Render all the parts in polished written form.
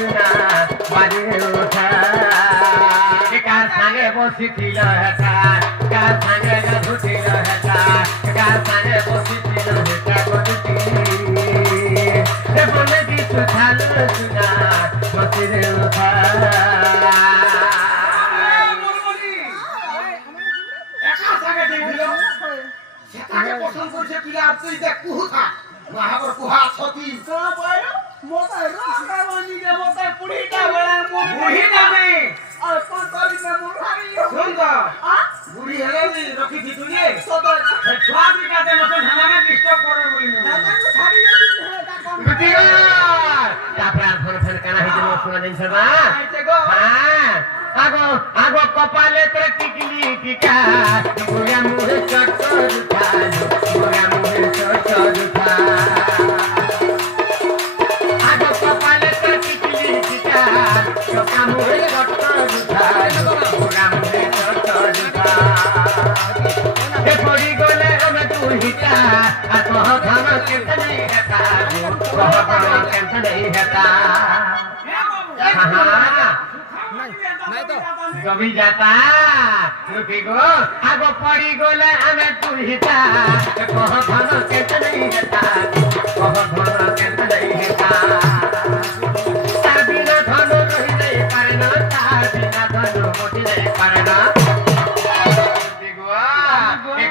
Tonight. বাজিয়ে ওঠা কার সঙ্গে বসিছিল হেটা কার সঙ্গে ধুছিল হেটা কার সঙ্গে বসিছিল হেটা বলতি বলে কিছু ছাড় শুনা বসিরে ওঠা সেটাকে পছন্দ করছে পিলা তুই দেখ কুহু খা মাহাবর কুহা ছতি মোটাই রাখা বানি দে মোটাই পুড়িটা বেলার মন বুড়ি যাবে আর কোন করি না মোর হারি সুন্দর আ বুড়ি হেলে নি রকি দিতুনি সদা ছুয়া দিকাতে নতুন হামাকে ডিস্টার্ব করে বলি না তাকে ছাড়ি যাবি হেটা কোন তারপরে আর ফোন ফোন কেনা হয়েছিল শোনা দিন না আইতে গো হ্যাঁ আগো আগো কপালে তোর টিকলি টিকা গোয়া মুহে চট্টর উঠা গোয়া মুহে চট্টর উঠা আগো কপালে তোর টিকলি টিকা গোয়া মুহে চট্টর উঠা গোয়া মুহে চট্টর উঠা এ পড়ি গলে আমি তুই হিতা আর কহ ধাম কেতে নাই হেতা কহ ধাম কেতে নাই হেতা কবি যাতা রুকি গো আগো পড়ি গলে আমি তুই হিতা কহ ধাম কেতে নাই হেতা কহ ধাম কেতে নাই হেতা তার বিনা ধন রহি নাই পারে না তার বিনা ধন মতি নাই পারে না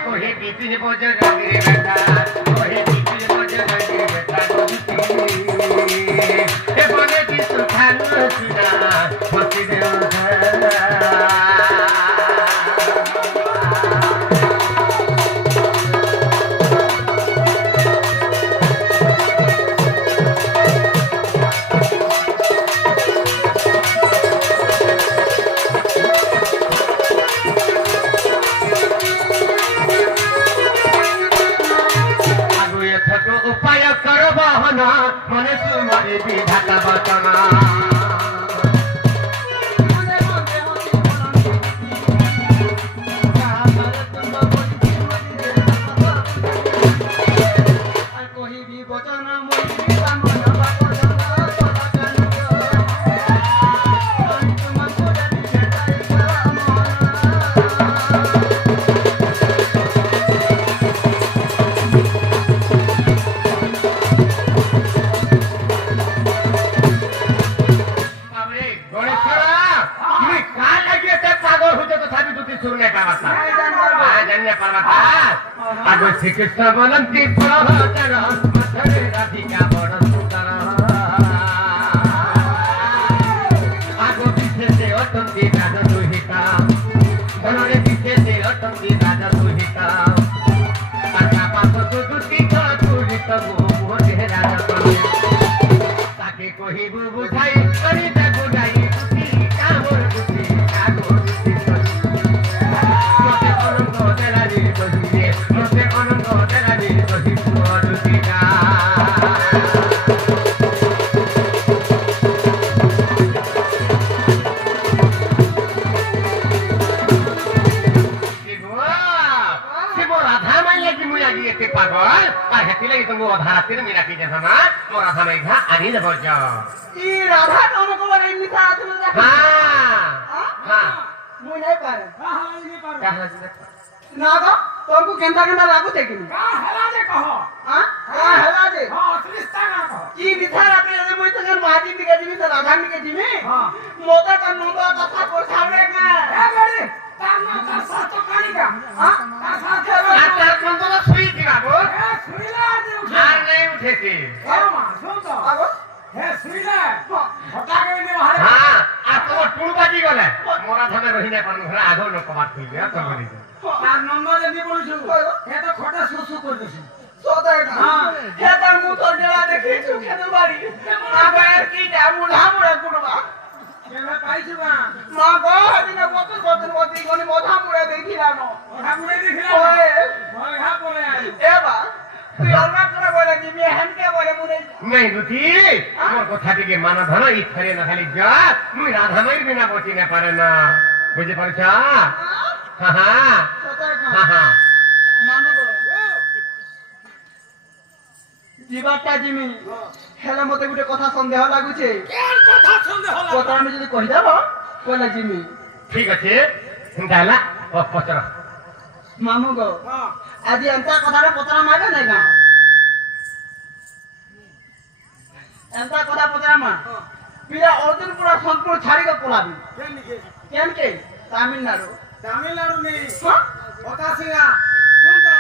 কহে বিপি বোঝ রঙে বেটা কহে বিপি বোঝ রঙে বেটা এ বনে কিছু খান সুনা ফসি দে উপায় করব হন মনে তোমারে বিধাতা বচনা কহিবি বচনা শ্রীকৃষ্ণ বলন রাধিকা বড় সুন্দর আগো বিশেষে অটন্তি রাজা দুহিতা ধরে বিশেষে অটন্তি রাজা দুহিতা তাকে কহিবু বুঝাই করিতে বুঝাই কামর বুঝি কাগর বুঝি অনন্ত দেলানি বহিরে মতে অনন্ত দেলানি বহি পুরুষিকা রাধা মাইয়া কি মুই আগি এতে পাগল আর হেতি লাগি তুমি অধা রাতের মিরা কি দেখা না ও রাধা মাইঘা আনি যাব যাও ই রাধা কোন কোন এই লিখা আছে দেখা হ্যাঁ হ্যাঁ মুই নাই পারে কাহা না গো তোরকু কেনটা কেনটা লাগুতে কিনি হেলা যে কহ হেলা যে অশ্লিষ্টা না কহ ই বিধা রাতে মুই তো মাটি দিকে দিবি তো রাধা দিকে দিবি মোটা কান নোটা কথা কর সামনে কা এ গড়ি তার না তার সাথে কানিকা তার সাথে তার কোনটা সুই দিবাবো এ শুইলা যে আর নাই উঠেছে মা শুনতো আগো হে শুইলা হটাকে নে হারে হ্যাঁ আর তোমার টুল বাজি গলে মোরা ধামে রহিনা কোন ঘরে আগো লোক মার তুই তো বলি তার নম্বর যদি বলছু হে তো খটা সুসু করে দিছি সদাই না হে তার মুখ তো জেলা দেখিছু খেতে বাড়ি আবার কি যা মুড়া মুড়া কুড়বা কেবে পাইছু না মা গো দিনে কত কত মতি গনি মধা মুড়া দেখিলাম ওটা মুড়ে দিছিলা ওয়ে মই ঘা পড়ে আই এবা তুই অলগা করে বলে দিবি হেনকে বলে মুড়ে নাই দুটি আমার কথা থেকে মানা ধরা ইচ্ছারে না খালি যা মুই রাধা মাইর বিনা বসি না পারে না বুঝতে পারছ হ্যাঁ হ্যাঁ সদাই না হ্যাঁ হ্যাঁ মানো গো জিবাটা জিমি ହେଲେ ମତେ ଗୋଟେ କଥା ସନ୍ଦେହ ଲାଗୁଛେ କେନ୍ କଥା ସନ୍ଦେହ କଥା ଆମେ ଯଦି କହିଦେବ କହିଲେ ଯିମି ଠିକ ଅଛି ଚିନ୍ତା ହେଲା ପଚର ମାମୁ ଗୋ ହଁ ଆଜି ଏନ୍ତା କଥାରେ ପଚରା ମାଗେ ନାଇଁ ଗାଁ ଏନ୍ତା କଥା ପଚରା ମା ହଁ ପିଲା ଅର୍ଜୁନ ପୁରା ସୋନପୁର ଛାଡ଼ିକି ପଳାବି କେନ୍ ନିକେ କେନ୍ କେ ତାମିଲନାଡୁ ତାମିଲନାଡୁ ନେଇ ହଁ ଅକାଶିଆ শুন তো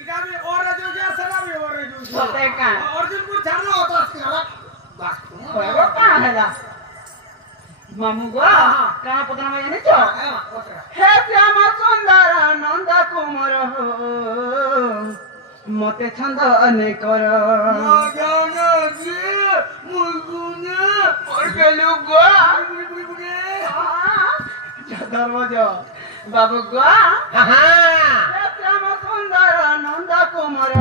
এটা আমি ওরে যোগিয়া সেটা আমি ওরে যোগিয়া সতে কাঁ অর্জুনপুর ছাড়লো অকাশিয়া বাস କହିବ କାଁ ହେଲା ମାମୁ ଗୋ କାଁ ପଚରା ମାଗେ ଜାଣିଛ ହେ ଶ୍ୟାମ ସୁନ୍ଦର ନନ୍ଦ କୁମର ମତେ ଛନ୍ଦ ଅନେକର ବାବୁ ଗୋ ହଁ ହେ ଶ୍ୟାମ ସୁନ୍ଦର ନନ୍ଦ କୁମର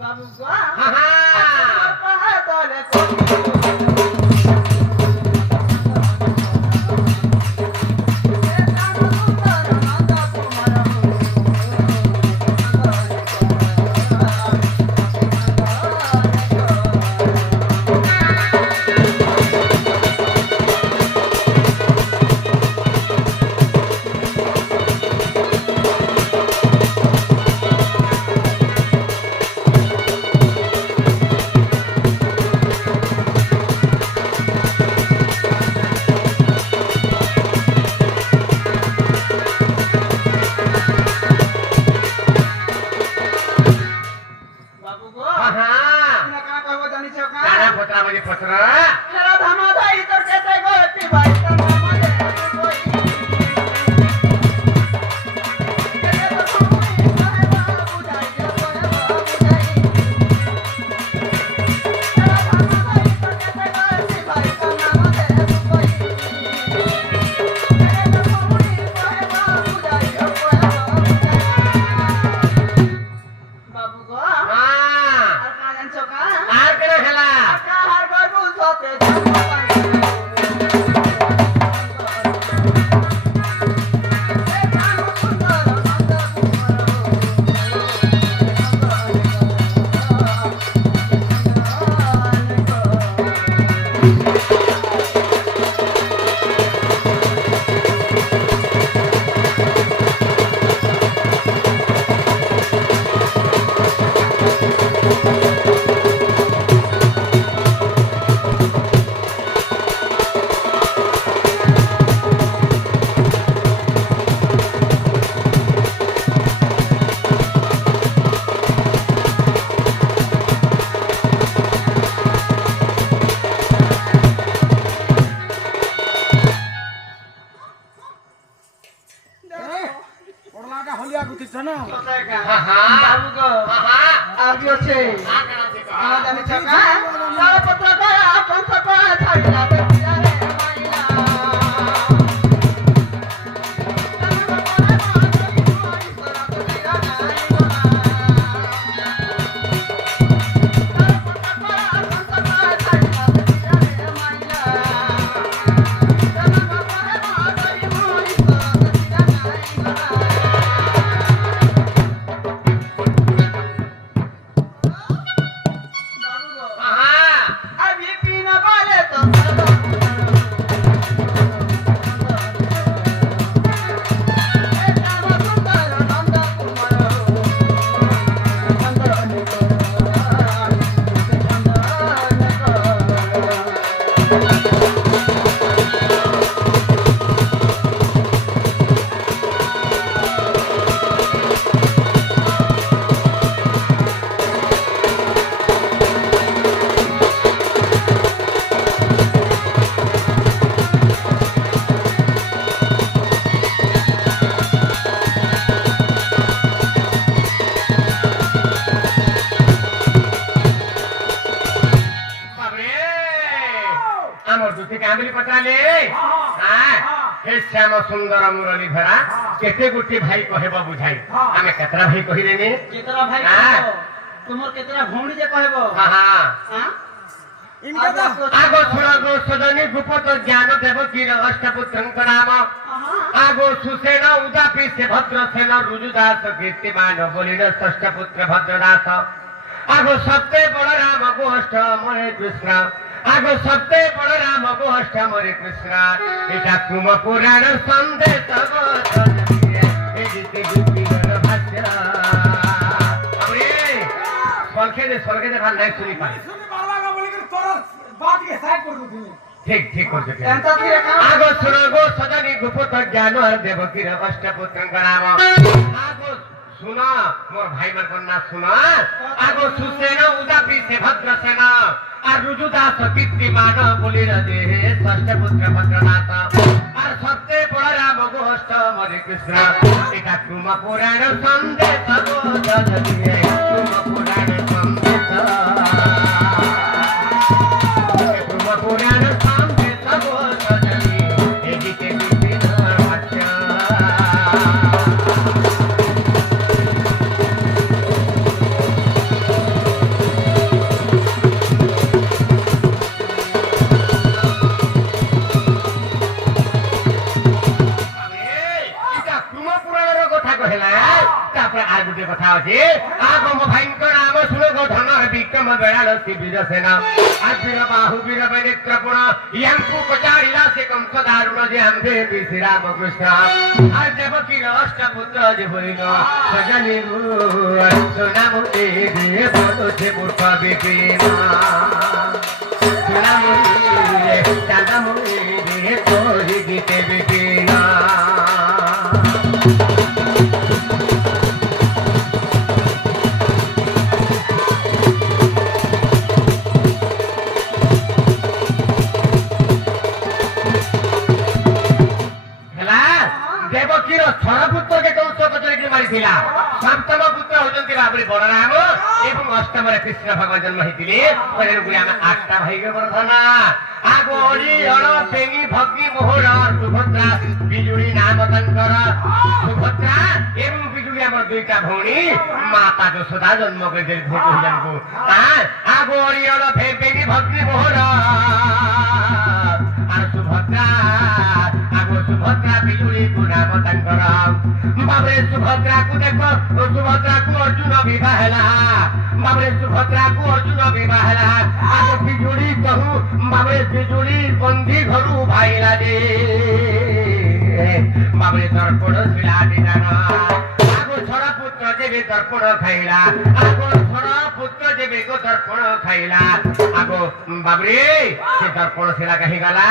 ବାବୁ ଗୋ ବାବୁ ଗୋ ତୁମେ କାଁ କହିବ ଜାଣିଛ କାଁ ପଚରା ମାଗି ପଚରା ହେରା ଧାମ ଧାଇ ତୋର କେତେ ଗତି ଭାଇ ତୋର ନାମ ଦେ କୋଇ କେତେ ତ ସମୁଇ କହିବା ବୁଝାଇ ଦେ କହିବା ବୁଝାଇ ହେରା ଧାମ ଧାଇ ତୋର କେତେ ଗତି ଭାଇ ତୋର ନାମ ଦେ କୋଇ କେତେ ତ ସମୁଇ କହିବା ବୁଝାଇ ଦେ କହିବା ବୁଝାଇ ବାବୁ ଗୋ ହଁ আর কাঁ জানিছ কাঁ আর কেন খেলা কাহার গর্ব সতে জন্ম পড়লাটা হলিয়া গুতিছ না বাবু গো আর কি হচ্ছে জানিছ কাঁ তার পত্র কয়া পন্থ কয়া ছাড়িলা দেখিয়া রে মাইলা আমার দুটি কামিলি পচালে হ্যাঁ হে শ্যাম সুন্দর মুরলী ধরা केते गुटी भाई कहबो बुझाई हाँ। आमे केतरा भाई कहिलेनी केतरा भाई हाँ। कहबो तुमर केतरा भौणी जे कहबो हां हां हां इनका तो आगो छोड़ा गो सदनी गुपत ज्ञान देव की अष्टपुत्रंक नाम आगो सुसेन उदापी से भद्रसेन रुजुदास कीर्तिमान बोलिन षष्ठ पुत्र भद्रदास आगो सत्य बड़ राम गोष्ठ मरे कृष्ण आगो सत्य बड़ राम गोष्ठ मरे कृष्ण एटा तुम पुराण संदेश स्वर्गे भाल नहीं सुनी पाए सुनी वाला का बोले कि तोरा बात के साइड कर दो ठीक ठीक कर दे एंता की रखा आगो सुनो गो सदनी गुप्त ज्ञान देवकी अष्टपुत्र नाम आगो सुना मोर भाई मन कन्या सुना आगो सुसेन उदापी से भद्रसेन और रुजुदास कीर्तिमान बोली रे षष्ठपुत्र भद्रनाथ और सत्य बड़ राम गोष्ठ मरे कृष्ण एटा तुम पुराण संदेश गो ददिए तुम पुराण संदेश तुम पुराण संदेश गो ददिए एदिके विपिन वाच्य কথা আছে আগম ভাইঙ্কর নাম শুনো গো ধন বিক্রম বেড়াল শিবির সেনা আর বীর বাহু বীর বৈনেত্রপণ ইয়াঙ্কু পচারিলা সে কংস দারুণ যে আম্বে শ্রী রামকৃষ্ণ আর দেবকীর অষ্টপুত্র যে হইল সজনী সোনামুখী দিয়ে বলছে মূর্খ বিপিন সোনামুখী চাঁদামুখী দিয়ে তোরি গীতে বিপিন देवकीर छड़ पुत्र के कंस पचरी मारिथिला सप्तम पुत्र होजंती बाबरी बड़ राम एवं अष्टम रे कृष्ण भगवान जन्म हेतिले परे गुया में आठटा भाई के वर्धना आगो ओली अण पेंगी भक्ति मोहर सुभद्रा बिजुली नाम तंकर सुभद्रा एवं बिजुली हमर दुईटा भौणी माता यशोदा जन्म के दे भोजन को आगो ओली अण पेंगी भक्ति मोहर और सुभद्रा सुभद्रा बिजुली को नाम तंकर बाबरे सुभद्रा को देखो सुभद्रा को अर्जुन विवाहला बाबरे सुभद्रा को अर्जुन विवाहला आगो बिजुली कहू बाबरे बिजुली बंदी घरू भाईला दे बाबरे दर्पण शिला दिनान आगो छड़ा पुत्र जेबे दर्पण खाइला आगो छड़ा पुत्र जेबे को दर्पण खाइला आगो बाबरे से दर्पण शिला कहि गला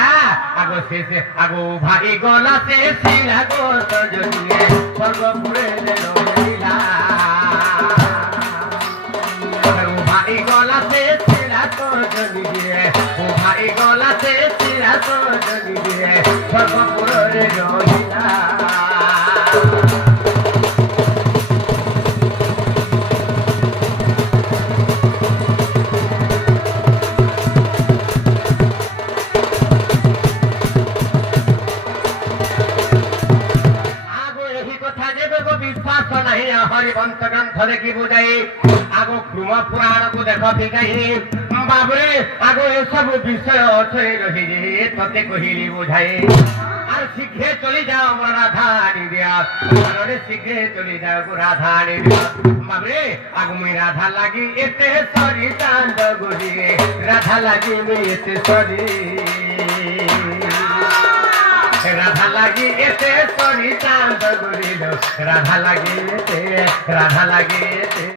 आगो से आगो भाई गला से शिला गो सजनिए स्वर्गपुरे ले रोइला आगो भाई गला से शिला गो सजनिए ओ भाई गला से शिला गो सजनिए स्वर्गपुरे ले रोइला हरिवंश ग्रंथ देखी बुझाई आगो क्रुम पुराण को देख फिकाई बाबरे आगो ये सब विषय अच्छे रही तते कहली बुझाई আর শিখে চলে যাও আমার রাধানি দিয়া আরে শিখে চলে যাও গো রাধানি দিয়া বাবরে আগুমি রাধা লাগি এতে সরি চাঁদ গরি রাধা লাগি মে এতে সরি রাধা লাগি এতে সরি চাঁদ গরি রাধা লাগি এতে